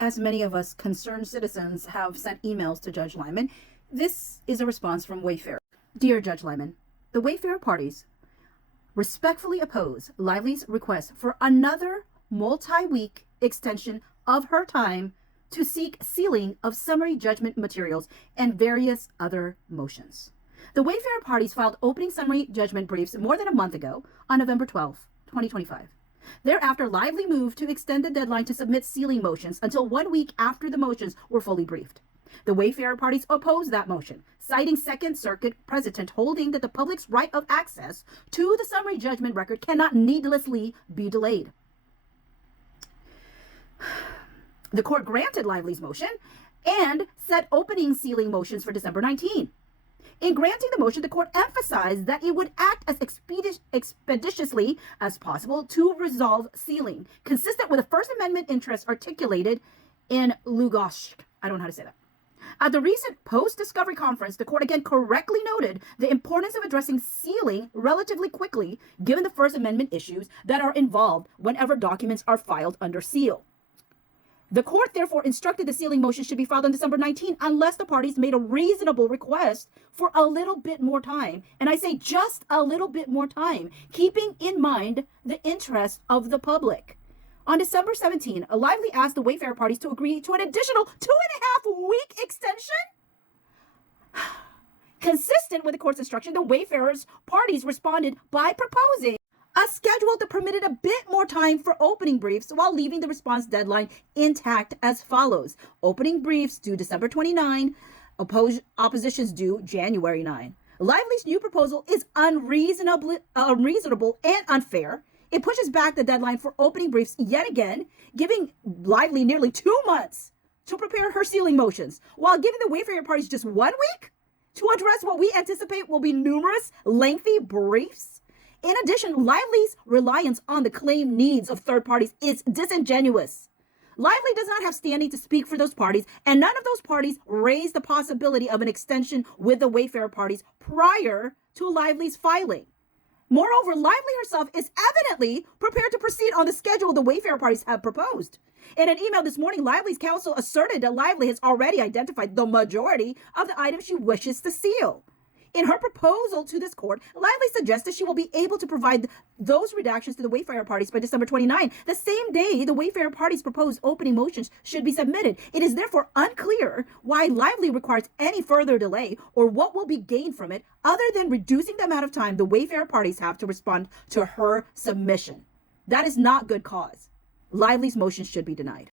As many of us concerned citizens have sent emails to Judge Lyman, this is a response from Wayfarer. Dear Judge Lyman, the Wayfarer parties respectfully oppose Lively's request for another multi-week extension of her time to seek sealing of summary judgment materials and various other motions. The Wayfarer parties filed opening summary judgment briefs more than a month ago on November 12, 2025. Thereafter, Lively moved to extend the deadline to submit sealing motions until 1 week after the motions were fully briefed. The Wayfarer parties opposed that motion, citing Second Circuit precedent holding that the public's right of access to the summary judgment record cannot needlessly be delayed. The court granted Lively's motion and set opening sealing motions for December 19. In granting the motion, the court emphasized that it would act as expeditiously as possible to resolve sealing, consistent with the First Amendment interests articulated in Lugosz. I don't know how to say that. At the recent post-discovery conference, the court again correctly noted the importance of addressing sealing relatively quickly, given the First Amendment issues that are involved whenever documents are filed under seal. The court therefore instructed the sealing motion should be filed on December 19 unless the parties made a reasonable request for a little bit more time. And I say just a little bit more time, keeping in mind the interest of the public. On December 17, Lively asked the Wayfarer parties to agree to an additional 2.5-week extension. Consistent with the court's instruction, the Wayfarers parties responded by proposing a schedule that permitted a bit more time for opening briefs while leaving the response deadline intact as follows. Opening briefs due December 29, oppositions due January 9. Lively's new proposal is unreasonable and unfair. It pushes back the deadline for opening briefs yet again, giving Lively nearly 2 months to prepare her sealing motions, while giving the Wayfarer parties just 1 week to address what we anticipate will be numerous, lengthy briefs. In addition, Lively's reliance on the claimed needs of third parties is disingenuous. Lively does not have standing to speak for those parties, and none of those parties raised the possibility of an extension with the Wayfarer parties prior to Lively's filing. Moreover, Lively herself is evidently prepared to proceed on the schedule the Wayfarer parties have proposed. In an email this morning, Lively's counsel asserted that Lively has already identified the majority of the items she wishes to seal. In her proposal to this court, Lively suggested she will be able to provide those redactions to the Wayfarer parties by December 29, the same day the Wayfarer parties' proposed opening motions should be submitted. It is therefore unclear why Lively requires any further delay or what will be gained from it other than reducing the amount of time the Wayfarer parties have to respond to her submission. That is not good cause. Lively's motion should be denied.